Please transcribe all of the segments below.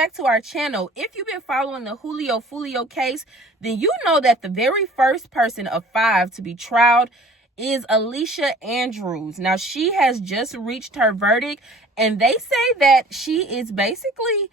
back to our channel. If you've been following the Julio Foolio case, then you know that the very first person of 5 to be tried is Alicia Andrews. Now, she has just reached her verdict, and they say that she is basically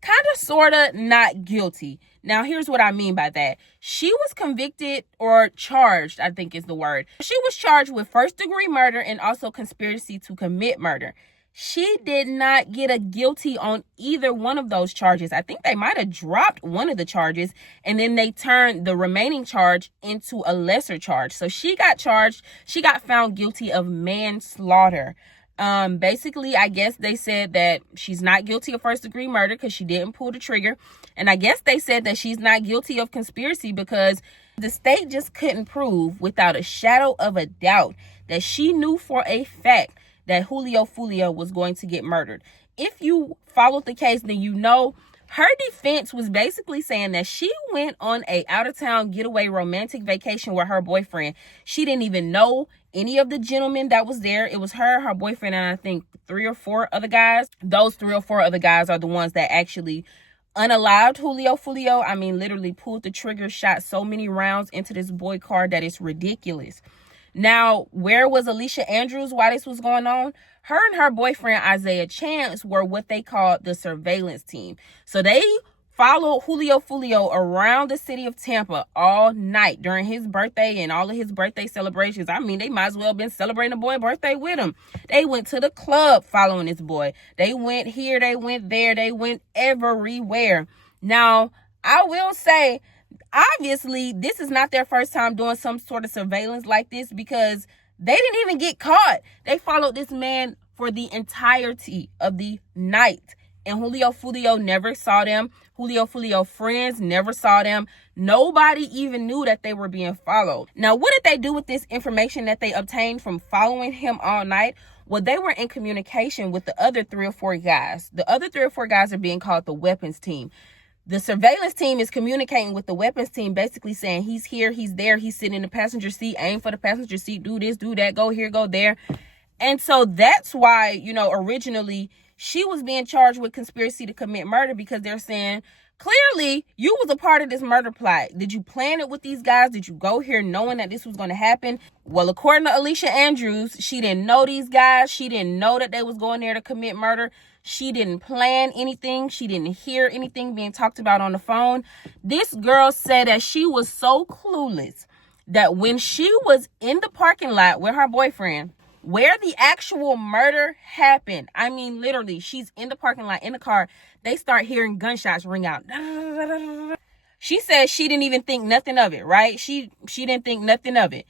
kind of sort of not guilty. Now, here's what I mean by that. She was convicted, or charged, I think is the word. She was charged with first-degree murder and also conspiracy to commit murder. She did not get a guilty on either one of those charges. I think they might have dropped one of the charges, and then they turned the remaining charge into a lesser charge. So she got charged. She got found guilty of manslaughter. Basically, I guess they said that she's not guilty of first-degree murder because she didn't pull the trigger. And I guess they said that she's not guilty of conspiracy because the state just couldn't prove without a shadow of a doubt that she knew for a fact that Julio Foolio was going to get murdered. If you followed the case, then you know her defense was basically saying that she went on a out-of-town getaway romantic vacation with her boyfriend. She didn't even know any of the gentlemen that was there. It was her boyfriend, and I think 3 or 4 other guys. Those 3 or 4 other guys are the ones that actually unalived Julio Foolio. I mean, literally pulled the trigger, shot so many rounds into this boy car that it's ridiculous. Now, where was Alicia Andrews while this was going on? Her and her boyfriend, Isaiah Chance, were what they called the surveillance team. So they followed Julio Foolio around the city of Tampa all night during his birthday and all of his birthday celebrations. I mean, they might as well have been celebrating the boy's birthday with him. They went to the club following this boy. They went here, they went there, they went everywhere. Now, I will say, obviously, this is not their first time doing some sort of surveillance like this because they didn't even get caught. They followed this man for the entirety of the night. And Julio Foolio never saw them. Julio Foolio friends never saw them. Nobody even knew that they were being followed. Now, what did they do with this information that they obtained from following him all night? Well, they were in communication with the other 3 or 4 guys. The other 3 or 4 guys are being called the weapons team. The surveillance team is communicating with the weapons team, basically saying he's here, he's there, he's sitting in the passenger seat, aim for the passenger seat, do this, do that, go here, go there. And so that's why, you know, originally she was being charged with conspiracy to commit murder because they're saying, clearly, you was a part of this murder plot. Did you plan it with these guys? Did you go here knowing that this was going to happen? Well, according to Alicia Andrews, she didn't know these guys. She didn't know that they was going there to commit murder. She didn't plan anything. She didn't hear anything being talked about on the phone. This girl said that she was so clueless that when she was in the parking lot with her boyfriend, where the actual murder happened, I mean, literally, she's in the parking lot in the car. They start hearing gunshots ring out. She said she didn't even think nothing of it, right? She didn't think nothing of it.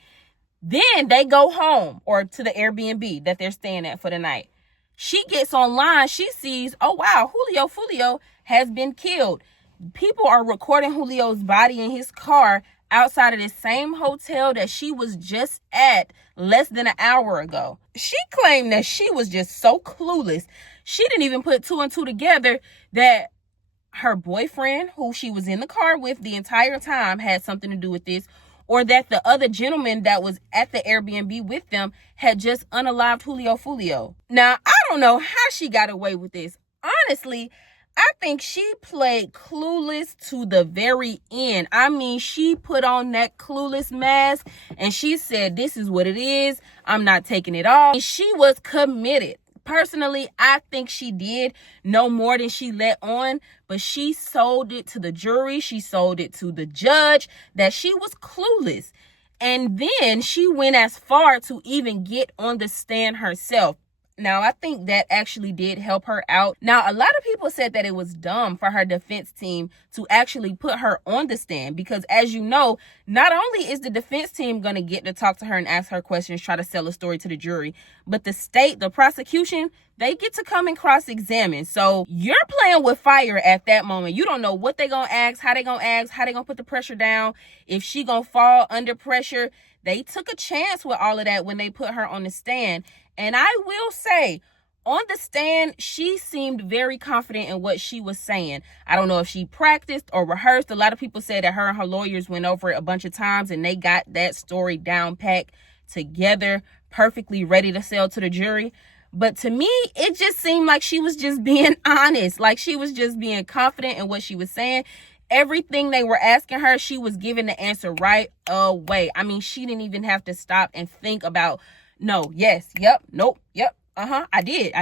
Then they go home or to the Airbnb that they're staying at for the night. She gets online. She sees, oh, wow, Julio Foolio has been killed. People are recording Julio's body in his car outside of the same hotel that she was just at less than an hour ago. She claimed that she was just so clueless. She didn't even put 2 and 2 together that her boyfriend, who she was in the car with the entire time, had something to do with this, or that the other gentleman that was at the Airbnb with them had just unalived Julio Foolio. Now, I don't know how she got away with this. Honestly, I think she played clueless to the very end. I mean, she put on that clueless mask and she said, this is what it is. I'm not taking it off. She was committed. Personally, I think she did no more than she let on, but she sold it to the jury. She sold it to the judge that she was clueless. And then she went as far to even get on the stand herself. Now, I think that actually did help her out. Now, a lot of people said that it was dumb for her defense team to actually put her on the stand because, as you know, not only is the defense team going to get to talk to her and ask her questions, try to sell a story to the jury, but the state, the prosecution, they get to come and cross-examine. So you're playing with fire at that moment. You don't know what they're going to ask, how they're going to ask, how they're going to put the pressure down, if she going to fall under pressure. They took a chance with all of that when they put her on the stand. And I will say, on the stand, she seemed very confident in what she was saying. I don't know if she practiced or rehearsed. A lot of people said that her and her lawyers went over it a bunch of times and they got that story down packed together, perfectly ready to sell to the jury. But to me, it just seemed like she was just being honest. Like she was just being confident in what she was saying. Everything they were asking her, she was giving the answer right away. I mean, she didn't even have to stop and think about, no, yes, yep, nope, yep, I did,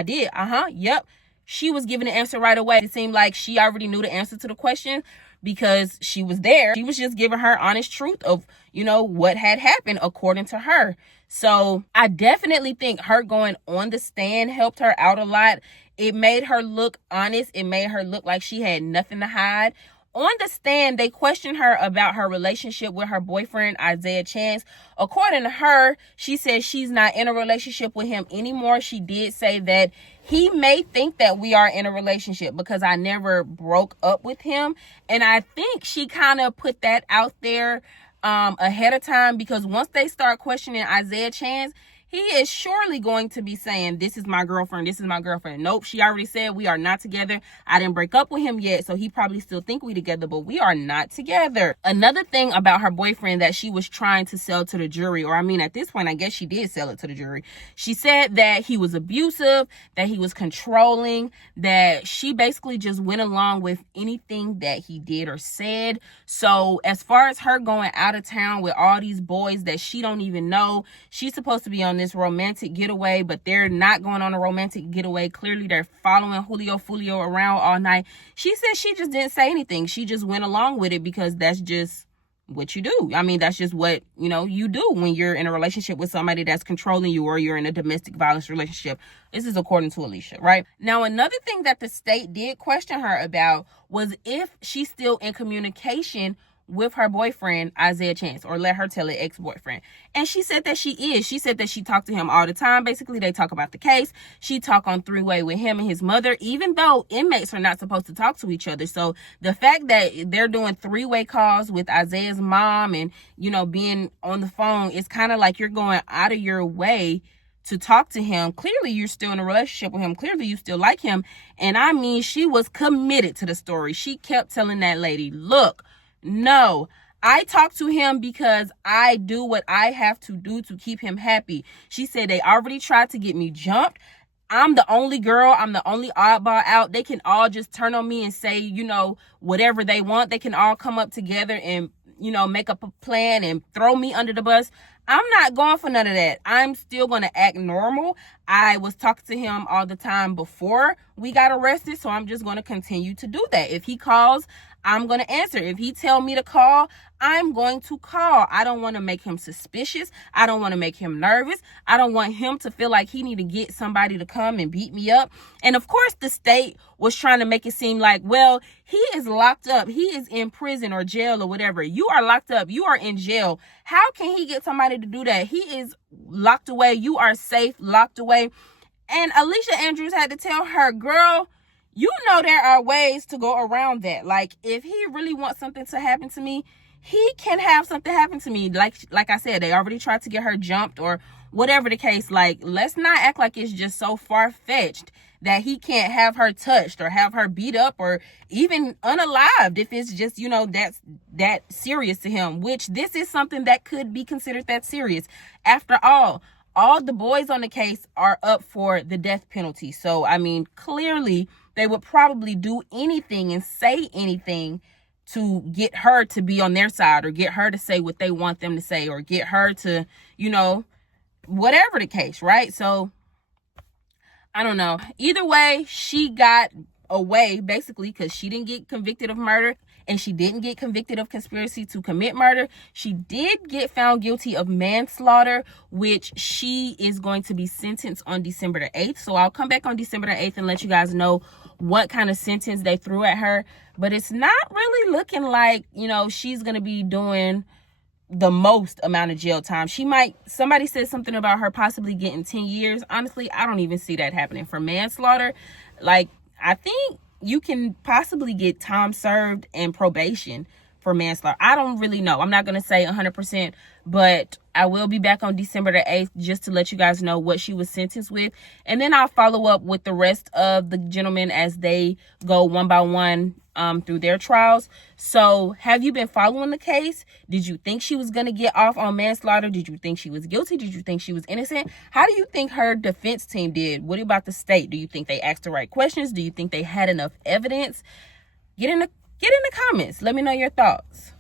yep. She was giving the answer right away. It seemed like she already knew the answer to the question because she was there. She was just giving her honest truth of, what had happened according to her. So I definitely think her going on the stand helped her out a lot. It made her look honest. It made her look like she had nothing to hide. On the stand, they questioned her about her relationship with her boyfriend, Isaiah Chance. According to her, she said she's not in a relationship with him anymore. She did say that he may think that we are in a relationship because I never broke up with him. And I think she kind of put that out there ahead of time, because once they start questioning Isaiah Chance, he is surely going to be saying, this is my girlfriend, this is my girlfriend. Nope, she already said we are not together. I didn't break up with him yet, so he probably still think we together, but we are not together. Another thing about her boyfriend that she was trying to sell to the jury, or I mean, at this point, I guess she did sell it to the jury. She said that he was abusive, that he was controlling, that she basically just went along with anything that he did or said. So as far as her going out of town with all these boys that she don't even know, she's supposed to be on this romantic getaway, but they're not going on a romantic getaway. Clearly they're following Julio Foolio around all night. She said she just didn't say anything. She just went along with it because that's just what you do. I mean, that's just what, you do when you're in a relationship with somebody that's controlling you, or you're in a domestic violence relationship. This is according to Alicia, right? Now, another thing that the state did question her about was if she's still in communication with her boyfriend, Isaiah Chance, or let her tell it, ex-boyfriend. And she said that she is. She said that she talked to him all the time. Basically, they talk about the case. She talk on three-way with him and his mother, even though inmates are not supposed to talk to each other. So the fact that they're doing three-way calls with Isaiah's mom and, being on the phone, it's kind of like you're going out of your way to talk to him. Clearly, you're still in a relationship with him. Clearly, you still like him. And I mean, she was committed to the story. She kept telling that lady, look, no, I talk to him because I do what I have to do to keep him happy. She said they already tried to get me jumped. I'm the only girl. I'm the only oddball out. They can all just turn on me and say, whatever they want. They can all come up together and, make up a plan and throw me under the bus. I'm not going for none of that. I'm still going to act normal. I was talking to him all the time before we got arrested, so I'm just going to continue to do that. If he calls, I'm going to answer. If he tell me to call, I'm going to call. I don't want to make him suspicious. I don't want to make him nervous. I don't want him to feel like he need to get somebody to come and beat me up. And of course, the state was trying to make it seem like, well, he is locked up. He is in prison or jail or whatever. You are locked up. You are in jail. How can he get somebody to do that? He is locked away. You are safe, locked away. And Alicia Andrews had to tell her, girl, there are ways to go around that. Like, if he really wants something to happen to me, he can have something happen to me. Like I said, they already tried to get her jumped or whatever the case. Like, let's not act like it's just so far-fetched that he can't have her touched or have her beat up or even unalived if it's just, that's that serious to him, which this is something that could be considered that serious. After all the boys on the case are up for the death penalty. So, I mean, clearly they would probably do anything and say anything to get her to be on their side or get her to say what they want them to say or get her to, whatever the case, right? So, I don't know. Either way, she got away basically because she didn't get convicted of murder and she didn't get convicted of conspiracy to commit murder. She did get found guilty of manslaughter, which she is going to be sentenced on December the 8th. So I'll come back on December the 8th and let you guys know what kind of sentence they threw at her. But it's not really looking like, she's going to be doing the most amount of jail time. Somebody said something about her possibly getting 10 years. Honestly, I don't even see that happening. For manslaughter, like, I think you can possibly get time served and probation for manslaughter. I don't really know. I'm not going to say 100%, but I will be back on December the 8th just to let you guys know what she was sentenced with. And then I'll follow up with the rest of the gentlemen as they go one by one through their trials. So have you been following the case? Did you think she was going to get off on manslaughter? Did you think she was guilty? Did you think she was innocent? How do you think her defense team did? What about the state? Do you think they asked the right questions? Do you think they had enough evidence? Get in the comments. Let me know your thoughts.